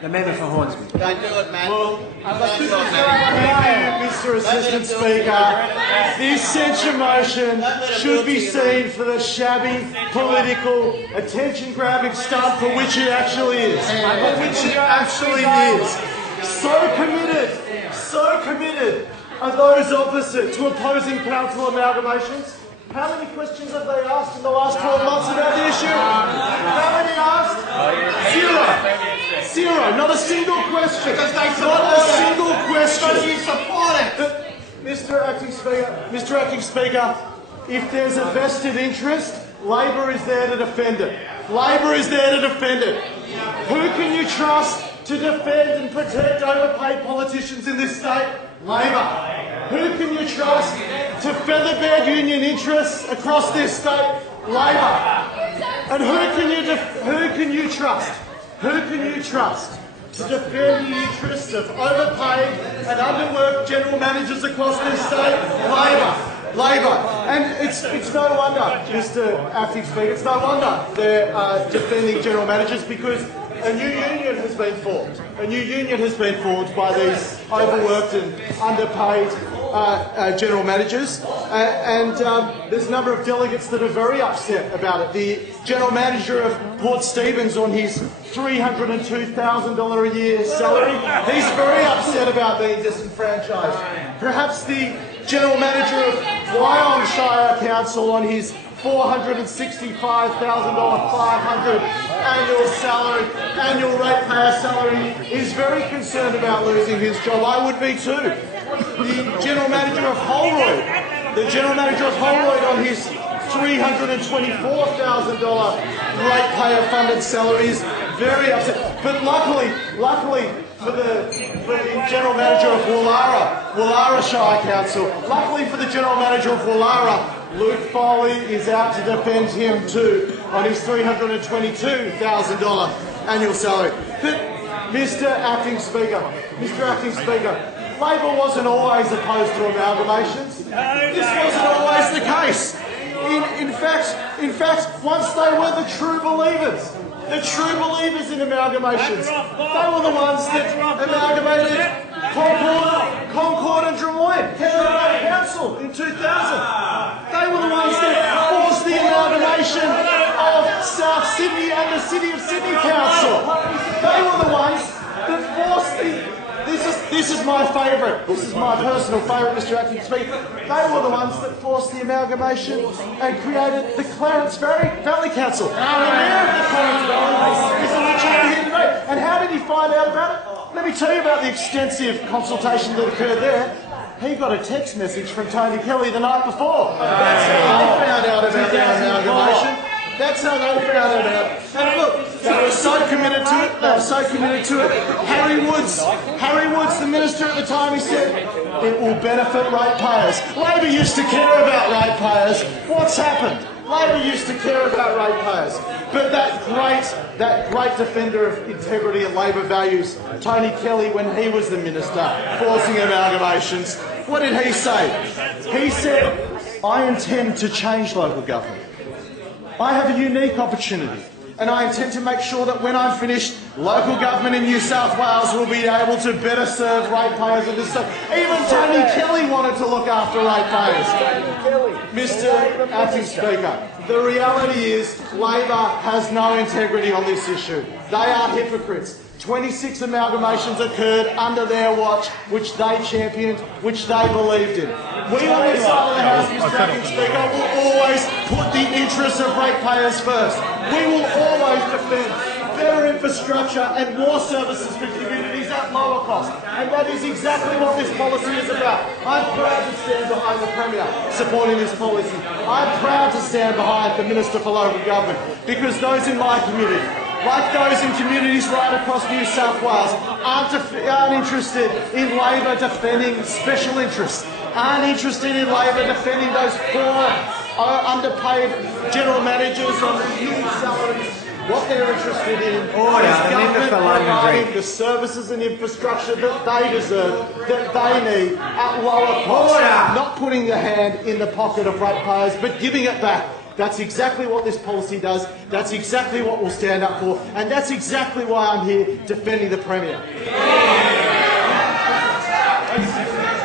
The member for Hornsby. Don't do it, man. Mr. Assistant Speaker, this censure motion should be seen for the shabby, political, attention-grabbing stunt for which it actually is. So committed are those opposite to opposing council amalgamations. How many questions have they asked in the last 12 months about the issue? How many asked? Zero. Not a single question. Not a single question. You support it. Mr. Acting Speaker, if there's a vested interest, Labor is there to defend it. Labor is there to defend it. Who can you trust to defend and protect overpaid politicians in this state? Labor. Who can you trust to featherbed union interests across this state? Labor. And who can you trust? Who can you trust to defend the interests of overpaid and underworked general managers across this state? Labor. And it's no wonder, Mr. Acting Speaker, it's no wonder they're defending general managers, because a new union has been formed. A new union has been formed by these overworked and underpaid general managers, and there's a number of delegates that are very upset about it. The general manager of Port Stephens, on his $302,000 a year salary, he's very upset about being disenfranchised. Perhaps the general manager of Wyong Shire Council, on his $465,500 annual ratepayer salary, is very concerned about losing his job. I would be too. The general manager of Holroyd, on his $324,000 ratepayer funded salary, is very upset. But luckily for the general manager of Woollahra Shire Council, Luke Foley is out to defend him too on his $322,000 annual salary. But Mr. Acting Speaker, Labor wasn't always opposed to amalgamations. This wasn't always the case. In fact, once they were the true believers in amalgamations. They were the ones that amalgamated Concord and Drummoyne Council in 2000. They were the ones that forced the amalgamation of South Sydney and the City of Sydney Council. They were the ones that forced the... This is my favourite. This is my personal favourite, Mr. Acting Speaker. They were the ones that forced the amalgamation and created the Clarence Valley Council. The mayor of the Clarence Valley is the chair here today. And how did he find out about it? Let me tell you about the extensive consultation that occurred there. He got a text message from Tony Kelly the night before. That's how they found out about the amalgamation. That's how they found out about it. And look, they were so committed to it. Harry Woods, the minister at the time, he said, it will benefit ratepayers. Labor used to care about ratepayers. What's happened? Labor used to care about ratepayers. But that great defender of integrity and Labor values, Tony Kelly, when he was the minister, forcing amalgamations, what did he say? He said, I intend to change local government. I have a unique opportunity, and I intend to make sure that when I'm finished, local government in New South Wales will be able to better serve ratepayers in this state. Even Tony Kelly wanted to look after ratepayers. Mr. Acting Speaker, the reality is Labor has no integrity on this issue. They are hypocrites. 26 amalgamations occurred under their watch, which they championed, which they believed in. We on this side of the House, Mr. Acting Speaker, will always put the interests of ratepayers first. We will always defend better infrastructure and more services for communities at lower cost. And that is exactly what this policy is about. I'm proud to stand behind the Premier supporting this policy. I'm proud to stand behind the Minister for Local Government, because those in my community, like those in communities right across New South Wales, aren't interested in Labor defending special interests, aren't interested in Labor defending those poor, underpaid general managers on huge salaries. What they're interested in is government providing the services and infrastructure that they deserve, that they need at lower cost. Not putting the hand in the pocket of ratepayers, but giving it back. That's exactly what this policy does. That's exactly what we'll stand up for. And that's exactly why I'm here defending the Premier.